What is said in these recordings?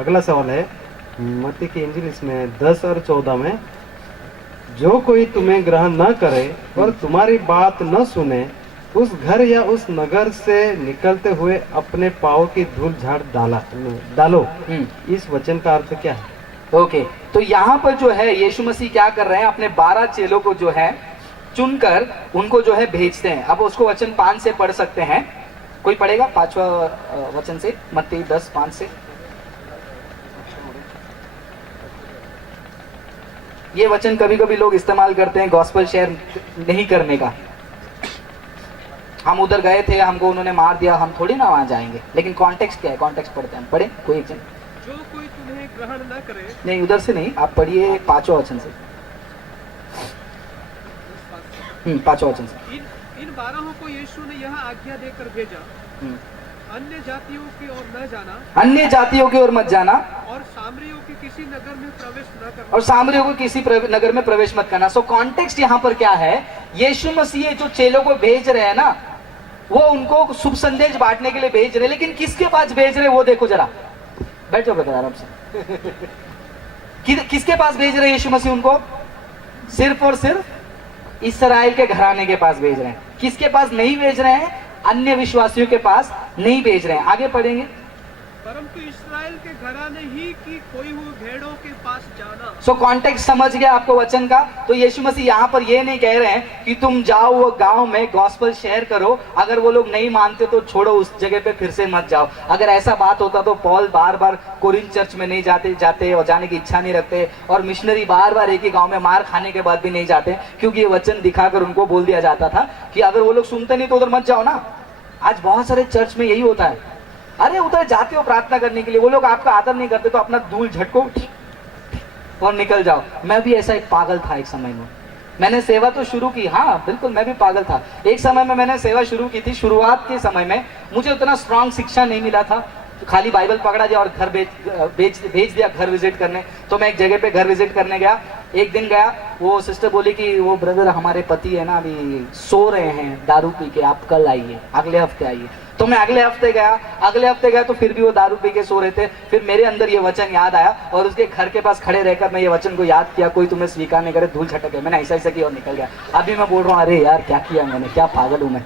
अगला सवाल है मत्ती की इंजील इसमें 10 और 14 में, जो कोई तुम्हें ग्रहण न करे और तुम्हारी बात न सुने, उस घर या उस नगर से निकलते हुए अपने पाँव की धूल झाड़ डालो। इस वचन का अर्थ क्या है? ओके, तो यहाँ पर जो है यीशु मसीह क्या कर रहे हैं, अपने 12 चेलों को जो है चुनकर उनको जो है भेजते हैं। अब उसको वचन 5 से पढ़ सकते हैं, कोई पढ़ेगा 5वां वचन से, मत्ती 10:5 से। ये वचन कभी कभी लोग इस्तेमाल करते हैं गॉस्पेल शेयर नहीं करने का। हम उधर गए थे, हमको उन्होंने मार दिया, हम थोड़ी ना वहां जाएंगे। लेकिन कॉन्टेक्स्ट क्या है, कॉन्टेक्स्ट पढ़ते हैं, पढ़े कोई एक जन। जो कोई तुम्हें ग्रहण न करे, नहीं उधर से नहीं, आप पढ़िए 5वां वचन से। 5वां वचन से। इन 12 को यीशु ने यह आज्ञा देकर भेजा, अन्य जातियों की ओर न जाना, अन्य जातियों की ओर मत जाना, और सामरियों के किसी नगर में प्रवेश न करना, और सामरियों को किसी नगर में प्रवेश मत करना। सो कॉन्टेक्स्ट यहाँ पर क्या है, यीशु मसीह जो चेलों को भेज रहे हैं ना, वो उनको शुभ संदेश बांटने के लिए भेज रहे हैं, लेकिन किसके पास भेज रहे हैं वो देखो जरा। बैठ जाओ बेटा आराम से। किसके पास भेज रहे हैं यीशु मसीह उनको? सिर्फ और सिर्फ इस्राएल के घराने के पास भेज रहे हैं। किसके पास नहीं भेज रहे हैं? अन्य विश्वासियों के पास नहीं भेज रहे हैं। आगे पढ़ेंगे। परंतु इस्राएल के घराने ही की खोई हुई भेड़ों के पास जाना। सो कॉन्टेक्स्ट समझ गया आपको वचन का? तो यीशु मसीह यहाँ पर ये नहीं कह रहे हैं कि तुम जाओ वो गांव में गॉस्पेल शेयर करो, अगर वो लोग नहीं मानते तो छोड़ो, उस जगह पे फिर से मत जाओ। अगर ऐसा बात होता तो पॉल बार बार कोरिन्थ चर्च में नहीं जाते और जाने की इच्छा नहीं रखते, और मिशनरी बार बार एक ही गाँव में मार खाने के बाद भी नहीं जाते, क्योंकि ये वचन दिखाकर उनको बोल दिया जाता था कि अगर वो लोग सुनते नहीं तो उधर मत जाओ ना। आज बहुत सारे चर्च में यही होता है, अरे उधर जाते हो प्रार्थना करने के लिए, वो लोग आपका आदर नहीं करते तो अपना धूल झटको और निकल जाओ। मैं भी ऐसा एक पागल था एक समय में, मैंने सेवा तो शुरू की, हाँ बिल्कुल मैं भी पागल था। एक समय में मैंने सेवा शुरू की थी। शुरुआत के समय में मुझे उतना स्ट्रांग शिक्षा नहीं मिला था, तो खाली बाइबल पकड़ा दिया और घर भेज दिया घर विजिट करने। तो मैं एक जगह पे घर विजिट करने गया, एक दिन गया, वो सिस्टर बोली कि वो ब्रदर हमारे पति है ना अभी सो रहे हैं दारू पी के, आप कल आइए, अगले हफ्ते आइए। तो मैं अगले हफ्ते गया तो फिर भी वो दारू पी के सो रहे थे। फिर मेरे अंदर ये वचन याद आया और उसके घर के पास खड़े रहकर मैं ये वचन को याद किया, कोई तुम्हें स्वीकार नहीं करे धूल झटके। मैंने ऐसा किया और निकल गया। अभी मैं बोल रहा हूँ अरे यार क्या किया मैंने, क्या पागल हूं मैं।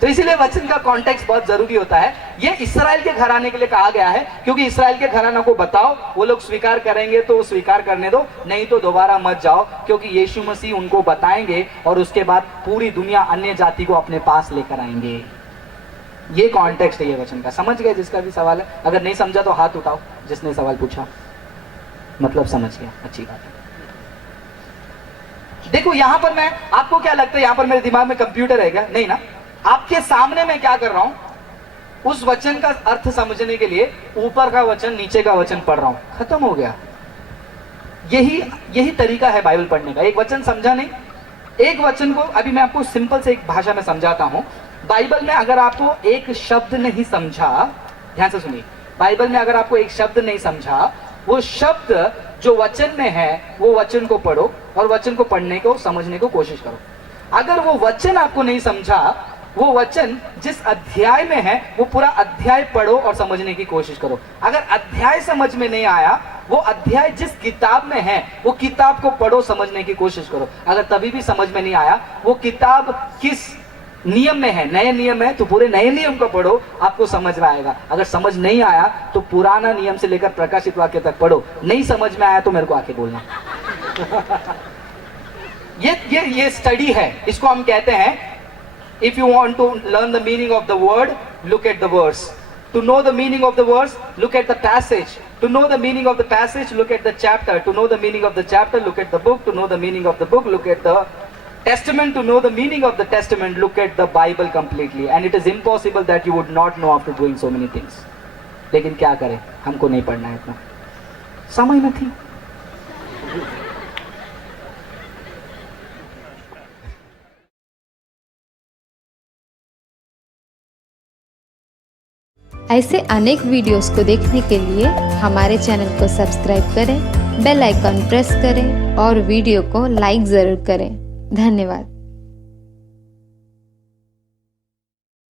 तो इसीलिए वचन का कॉन्टेक्स्ट बहुत जरूरी होता है। ये इस्राएल के घराने के लिए कहा गया है, क्योंकि इस्राएल के घराना को बताओ, वो लोग स्वीकार करेंगे तो स्वीकार करने दो, नहीं तो दोबारा मत जाओ, क्योंकि यीशु मसीह उनको बताएंगे और उसके बाद पूरी दुनिया अन्य जाति को अपने पास लेकर आएंगे। ये कॉन्टेक्स्ट है ये वचन का। समझ गए जिसका भी सवाल है? अगर नहीं समझा तो हाथ उठाओ जिसने सवाल पूछा, मतलब समझ गया, अच्छी बात है। देखो यहां पर मैं, आपको क्या लगता है यहां पर मेरे दिमाग में कंप्यूटर है क्या? नहीं ना। आपके सामने मैं क्या कर रहा हूं, उस वचन का अर्थ समझने के लिए ऊपर का वचन नीचे का वचन पढ़ रहा हूं, खत्म हो गया। यही तरीका है बाइबल पढ़ने का। एक वचन समझा नहीं, एक वचन को अभी मैं आपको सिंपल से एक भाषा में समझाता हूं। बाइबल में अगर आपको एक शब्द नहीं समझा, ध्यान से सुनिए, बाइबल में अगर आपको एक शब्द नहीं समझा, वो शब्द जो वचन में है वो वचन को पढ़ो और वचन को पढ़ने को समझने को कोशिश करो। अगर वो वचन आपको नहीं समझा, वो वचन जिस अध्याय में है वो पूरा अध्याय पढ़ो और समझने की कोशिश करो। अगर अध्याय समझ में नहीं आया, वो अध्याय जिस किताब में है वो किताब को पढ़ो, समझने की कोशिश करो। अगर तभी भी समझ में नहीं आया, वो किताब किस नियम में है, नए नियम है तो पूरे नए नियम को पढ़ो, आपको समझ में आएगा। अगर समझ नहीं आया तो पुराना नियम से लेकर प्रकाशित वाक्य तक पढ़ो। नहीं समझ में आया तो मेरे को आके बोलना। ये स्टडी है, इसको हम कहते हैं if you want to learn the meaning of the word, look at the verse. To know the meaning of the verse, look at the passage. To know the meaning of the passage, look at the chapter. To know the meaning of the chapter, look at the book. To know the meaning of the book, look at the testament. To know the meaning of the testament, look at the Bible completely. And it is impossible that you would not know after doing so many things. लेकिन क्या करें, हमको नहीं पढ़ना है इतना, समय नहीं। ऐसे अनेक वीडियोस को देखने के लिए हमारे चैनल को सब्सक्राइब करें, बेल आइकॉन प्रेस करें और वीडियो को लाइक ज़रूर करें। धन्यवाद।